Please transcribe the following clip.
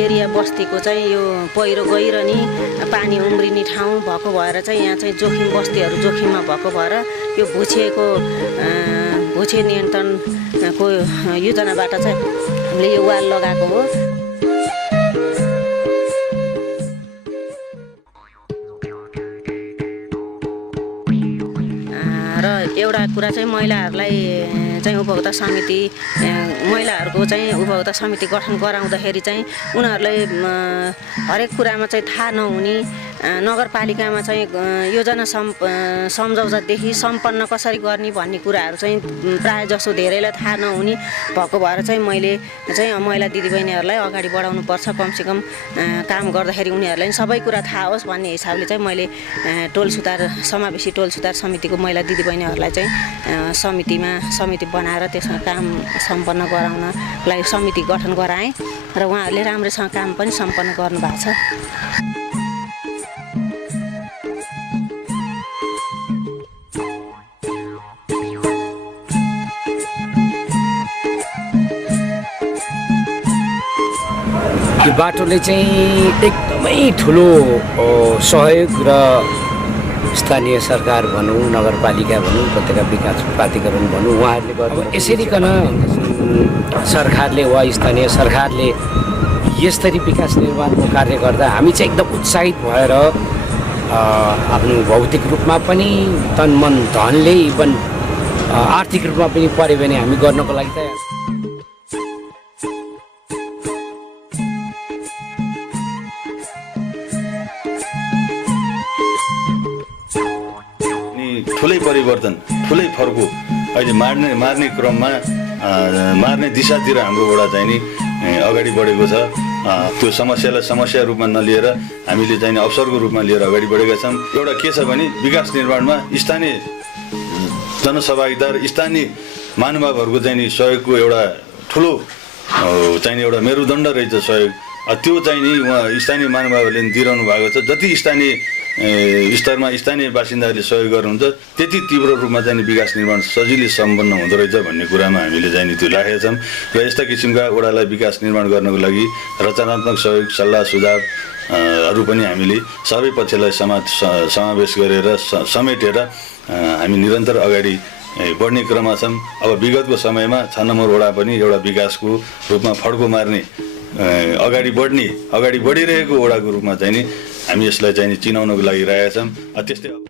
Area बस्तीको चाहिँ यो पहिरो गइरहने पानी उम्रिने ठाउँ भएको भएर चाहिँ यहाँ चाहिँ जोखिम बस्तीहरू जोखिममा भएको भएर यो भुछे नियन्त्रणको योजनाबाट चाहिँ हामीले यो वाल लगाएको हो। र एउटा कुरा चाहिँ महिलाहरूलाई चाहिँ उपभोक्ता समिति महिलाहरूको चाहिँ उपभोक्ता समिति गठन गराउँदाखेरि चाहिँ उनीहरूलाई हरेक कुरामा चाहिँ थाहा नहुने नगरपालिकामा चाहिँ योजना सम्झौतादेखि सम्पन्न कसरी गर्ने भन्ने कुराहरू चाहिँ प्रायः जसो धेरैलाई थाहा नहुने भएको भएर चाहिँ मैले चाहिँ महिला दिदीबहिनीहरूलाई अगाडि बढाउनुपर्छ, कमसेकम काम गर्दाखेरि उनीहरूलाई सबै कुरा थाहा होस् भन्ने हिसाबले चाहिँ मैले समावेशी टोल सुधार समितिको महिला दिदीबहिनीहरूलाई चाहिँ समिति बनाएर त्यसमा काम सम्पन्न गराउनलाई समिति गठन गराएँ र उहाँहरूले राम्रोसँग काम पनि सम्पन्न गर्नुभएको छ। यो बाटोले चाहिँ एकदमै ठुलो सहयोग र स्थानीय सरकार भनौँ, नगरपालिका भनौँ, उपत्यका विकास प्राधिकरण भनौँ, उहाँहरूले गर्नु यसरीकन सरकारले वा स्थानीय सरकारले यसरी विकास निर्माणको कार्य गर्दा हामी चाहिँ एकदम उत्साहित भएर आफ्नो भौतिक रूपमा पनि तन मन धनले इभन आर्थिक रूपमा पनि पऱ्यो भने हामी गर्नको लागि तयार छौँ। ठुलै परिवर्तन, ठुलै फर्को अहिले मार्ने क्रममा मार्ने दिशातिर हाम्रो वडा चाहिँ नि अगाडि बढेको छ। त्यो समस्यालाई समस्या रूपमा नलिएर हामीले चाहिँ अवसरको रूपमा लिएर अगाडि बढेका छौँ। एउटा के छ भने विकास निर्माणमा स्थानीय जनसहभागिता र स्थानीय महानुभावहरूको चाहिँ नि सहयोगको एउटा ठुलो चाहिँ नि एउटा मेरुदण्ड रहेछ सहयोग। त्यो चाहिँ नि उहाँ स्थानीय महानुभावहरूले दिइरहनु भएको छ। जति स्थानीय स्तरमा स्थानीय बासिन्दाहरूले सहयोग गर्नुहुन्छ त्यति तीव्र रूपमा चाहिँ विकास निर्माण सजिलै सम्पन्न हुँदो रहेछ भन्ने कुरामा हामीले चाहिँ त्यो राखेका छौँ। र यस्ता किसिमका वडालाई विकास निर्माण गर्नको लागि रचनात्मक सहयोग सल्लाह सुझावहरू पनि हामीले सबै पक्षलाई समावेश गरेर समेटेर हामी निरन्तर अगाडि बढ्ने क्रममा छौँ। अब विगतको समयमा 6 नम्बर वडा पनि एउटा विकासको रूपमा फड्को मार्ने अगाडि बढिरहेको वडाको रूपमा चाहिँ नि हामी यसलाई चाहिँ चिनाउनको लागि राखेका छौँ। त्यस्तै